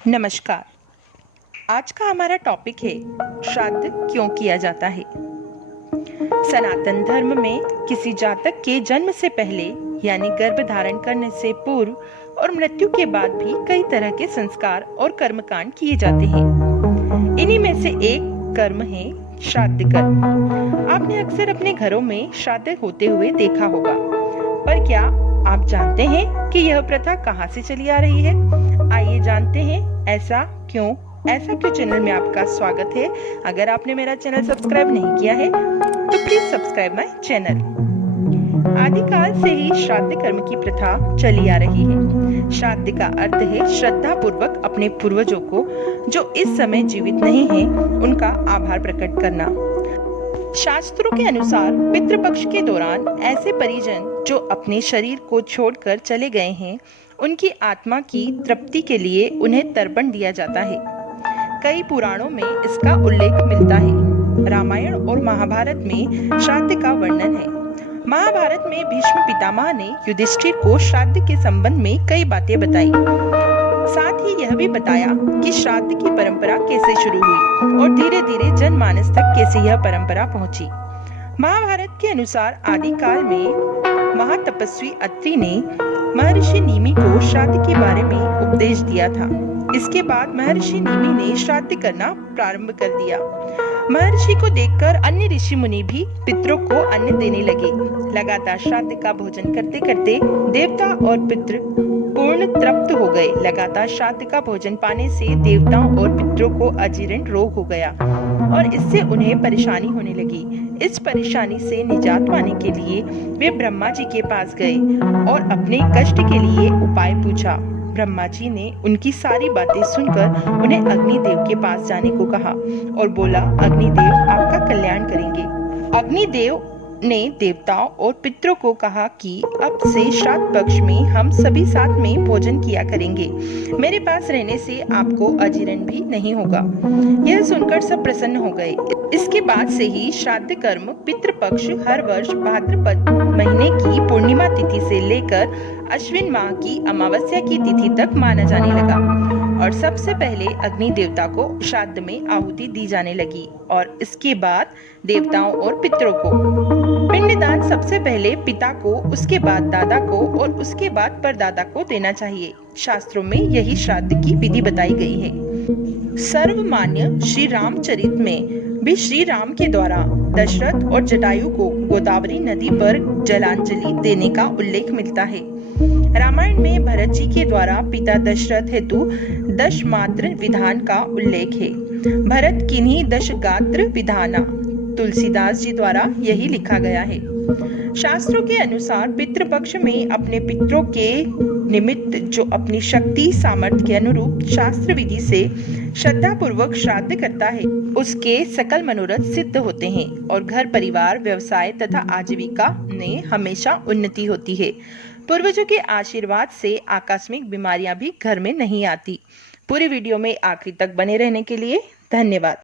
नमस्कार। आज का हमारा टॉपिक है श्राद्ध क्यों किया जाता है। सनातन धर्म में किसी जातक के जन्म से पहले यानी गर्भ धारण करने से पूर्व और मृत्यु के बाद भी कई तरह के संस्कार और कर्मकांड किए जाते हैं। इन्हीं में से एक कर्म है श्राद्ध कर्म। आपने अक्सर अपने घरों में श्राद्ध होते हुए देखा होगा, पर क्या आप जानते हैं कि यह प्रथा कहां से चली आ रही है? आइए जानते हैं ऐसा क्यों चैनल में आपका स्वागत है। अगर आपने मेरा चैनल सब्सक्राइब नहीं किया है तो प्लीज सब्सक्राइब माय चैनल। आदिकाल से ही श्राद्ध कर्म की प्रथा चली आ रही है। श्राद्ध का अर्थ है श्रद्धा पूर्वक अपने पूर्वजों को, जो इस समय जीवित नहीं हैं, उनका आभार प्रकट करना। शास्त्रों के अनुसार पितृपक्ष के दौरान ऐसे परिजन जो अपने शरीर को छोड़कर चले गए हैं, उनकी आत्मा की तृप्ति के लिए उन्हें तर्पण दिया जाता है। कई पुराणों में इसका उल्लेख मिलता है। रामायण और महाभारत में श्राद्ध का वर्णन है। महाभारत में भीष्म पितामह ने युधिष्ठिर को श्राद्ध के संबंध में कई बातें बताई। साथ ही यह भी बताया कि श्राद्ध की परंपरा कैसे शुरू हुई और धीरे धीरे जनमानस तक कैसे यह परंपरा पहुंची। महाभारत के अनुसार आदिकाल में महातपस्वी अत्रि ने महर्षि नीमि को श्राद्ध के बारे में उपदेश दिया था। इसके बाद महर्षि नीमि ने श्राद्ध करना प्रारंभ कर दिया। महर्षि को देखकर अन्य ऋषि मुनि भी पितरों को अन्न देने लगे। लगातार श्राद्ध का भोजन करते करते देवता और पितृ पूर्ण तृप्त हो गए। लगातार श्राद्ध का भोजन पाने से देवताओं और पितरों को अजीर्ण रोग हो गया और इससे उन्हें परेशानी होने लगी। इस परेशानी से निजात पाने के लिए वे ब्रह्मा जी के पास गए और अपने कष्ट के लिए उपाय पूछा। ब्रह्मा जी ने उनकी सारी बातें सुनकर उन्हें अग्निदेव के पास जाने को कहा और बोला, अग्निदेव आपका कल्याण करेंगे। अग्निदेव ने देवताओं और पितरों को कहा कि अब से श्राद्ध पक्ष में हम सभी साथ में भोजन किया करेंगे। मेरे पास रहने से आपको अजीर्ण भी नहीं होगा। यह सुनकर सब प्रसन्न हो गए। इसके बाद से ही श्राद्ध कर्म पितृपक्ष हर वर्ष भाद्रपद महीने की पूर्णिमा तिथि से लेकर अश्विन माह की अमावस्या की तिथि तक माना जाने लगा और सबसे पहले अग्नि देवता को श्राद्ध में आहुति दी जाने लगी और इसके बाद देवताओं और पितरों को। पिंडदान सबसे पहले पिता को, उसके बाद दादा को और उसके बाद परदादा को देना चाहिए। शास्त्रों में यही श्राद्ध की विधि बताई गई है। सर्वमान्य श्री रामचरित में भी श्री राम के द्वारा दशरथ और जटायु को गोदावरी नदी पर जलांजलि देने का उल्लेख मिलता है। रामायण में भरत जी के द्वारा पिता दशरथ हेतु 10 मात्र विधान का उल्लेख है। भरत किन्हीं 10 गात्र विधाना, तुलसीदास जी द्वारा यही लिखा गया है। शास्त्रों के अनुसार पितृपक्ष में अपने पितरों के निमित्त जो अपनी शक्ति सामर्थ्य के अनुरूप शास्त्र विधि से श्रद्धा पूर्वक श्राद्ध करता है, उसके सकल मनोरथ सिद्ध होते हैं और घर परिवार, व्यवसाय तथा आजीविका में हमेशा उन्नति होती है। पूर्वजों के आशीर्वाद से आकस्मिक बीमारियां भी घर में नहीं आती। पूरी वीडियो में आखिरी तक बने रहने के लिए धन्यवाद।